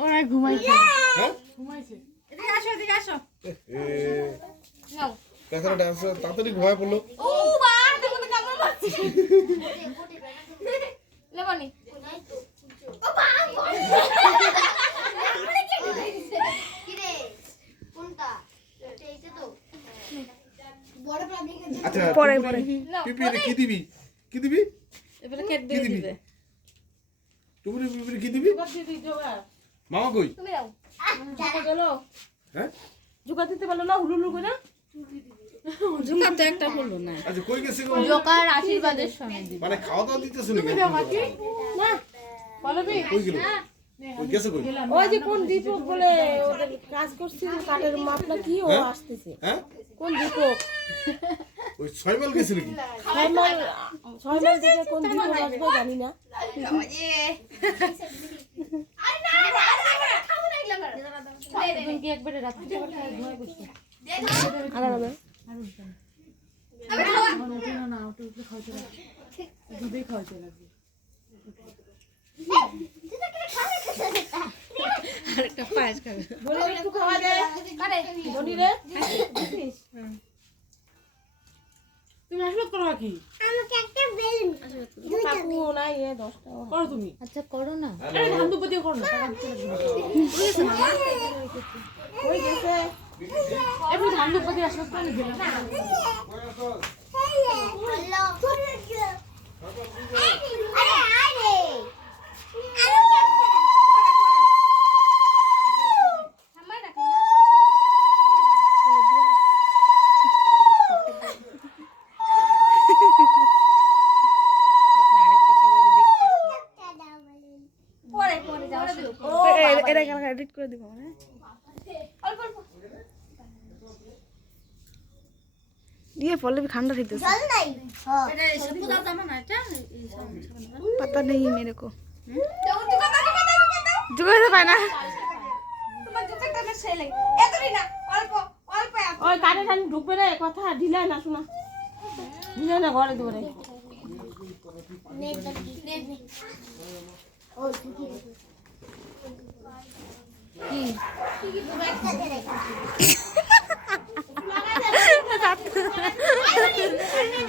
ওরা ঘুমাইছে। এদিকে আসো, এদিকে আসো। দেখো ডান্স তাড়াতাড়ি ঘুমায় পড়লো। ও বা দেখো তো কেমন মারছে। লেবনি। ও বা কিরে কোনটা এইটা তো বড় পাবলিক আচ্ছা পরে পরে পিপি কি দিবি? কি দিবি? এবারে কেট কি দিবি? টুকুরি পিপি কি দিবি? মামা কই? তুমি দাও। গেলো হ্যাঁ? জোকা দিতে পারলো না হুলুলু করে। জোকার তো একটা হলো না। আচ্ছা কই গেছে গো? জোকার আশীর্বাদের সময় দিবি। মানে খাওয়া দাওয়া দিতেছ নাকি? না বলবি কই গেল? কই গেছে কই? ওই যে কোন দীপক বলে ওদের কাজ করছিল কাঠের মাপলা কি ও হ্যাঁ? আসতেছে হ্যাঁ? কোন দীপক ওই 6 মাইল গেছে নাকি? 6 মাইল থেকে কোন দীপক আসবে জানি না। আরে না না না খাবো না এগুলা তুমি কি একবারে রাত্রি খাবার খাই ঘুমাই বসছো? আলাদা আমি খাওয়া না ওটা উঠলে খাওয়াতে লাগবে। দুধেই খাওয়াতে লাগবে। আরেকটা পায়েস খাবে। বলে একটু খাওয়া দে আরে বলি রে তুমি আশীর্বাদ করো কি? আমাকে একটা বেলুন কাকু নাই এ 10 টাকা করো তুমি। আচ্ছা করো না। আরে ধান দুপো দিয়ে করো না। টাকা দিতে লাগবে। ওই গেছে এমনি ধান দুপো দিয়ে আশীর্বাদ করে দিলাম। হ্যালো আরে আরে থামাই রাখো না। আরেকটা কিভাবে দেখতেছি। পরে পরে যাও শুরু। এটা কেন এডিট করে দিব মানে অল্প অল্প। দিয়ে পড়লে ঠান্ডা হইতেছে জল নাই এটা সত্যি দাও জানো না এটা? पता नहीं है मेरे को দাও তো কথা কথা কথা। जुगाड़ से पाना তোমার জুতো একটা সেই লাগে। এতই না অল্প অল্প আছে। ওই কানে টানে ঢুকবে রে কথা ঢিলাই না শোনা ঢিলাই না ঘরে দেবো রে ও কি একটা দে